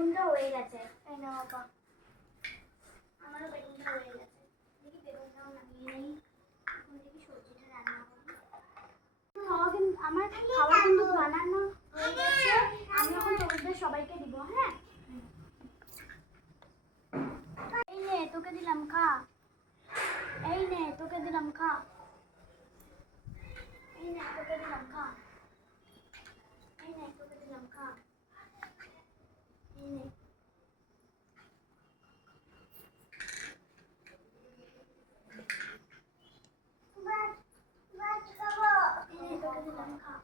বাবা। আমারও বেগুনটা হয়ে গেছে। দেখি বেগুনটাও নামিয়ে নেই। এখন দেখি সবজিটা রান্না করি খাওয়া কিন্তু, আমার খাওয়া কিন্তু বানানো হয়ে গেছে। আমি এখন তোমাদের সবাইকে দিব হ্যাঁ? এই নে, তোকে দিলাম, খা। এই নে, তোকে দিলাম, খা। এই নে, তোকে দিলাম, খা। এই নে, তোকে দিলাম, খা এই নে এই নে তোকে দিলাম খা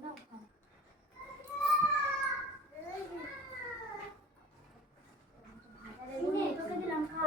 নাও খা এই নে তোকে দিলাম খা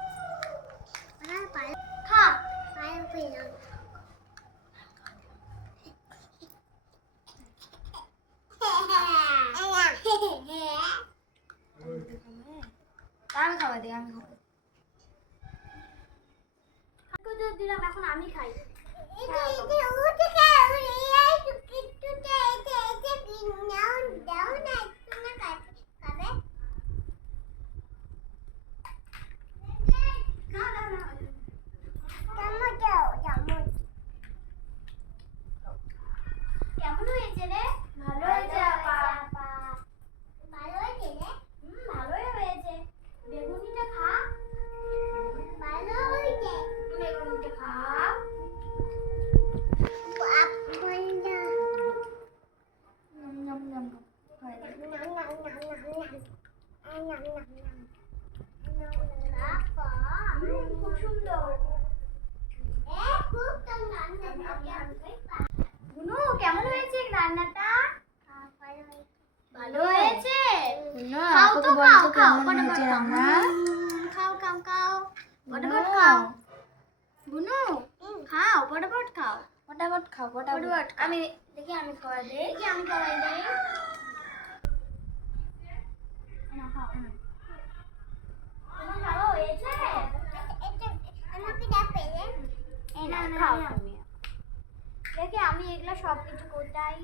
আমি খাওয়া দিই আমি খাওয়া দিই। দিলাম এখন আমি খাই। না না না কেমন হয়েছে রে ভালো হয়েছে আপা ভালো হয়েছে রে হুম ভালোই হয়েছে বেগুনিটা খা ভালো হয়েছে বেগুনিটা খা নম নম নম খাওয়া দিই। খুব সুন্দর বুনু কেমন হয়েছে রান্নাটা? ভালো হয়েছে? খাও তো খাও তো খাও ফটাফট খাও। উম, খাও খাও খাও ফটাফট খাও। বুনু খাও ফটাফট খাও। ফটাফট খাও ফটাফট। ফটাফট আমি দেখি আমি খাওয়া দিই। দেখি আমি খাওয়াই দেই না খাও তোমার খাওয়া হয়েছে এই না খাও তুমি দেখি আমি এগুলো সব কিছু কোথায়?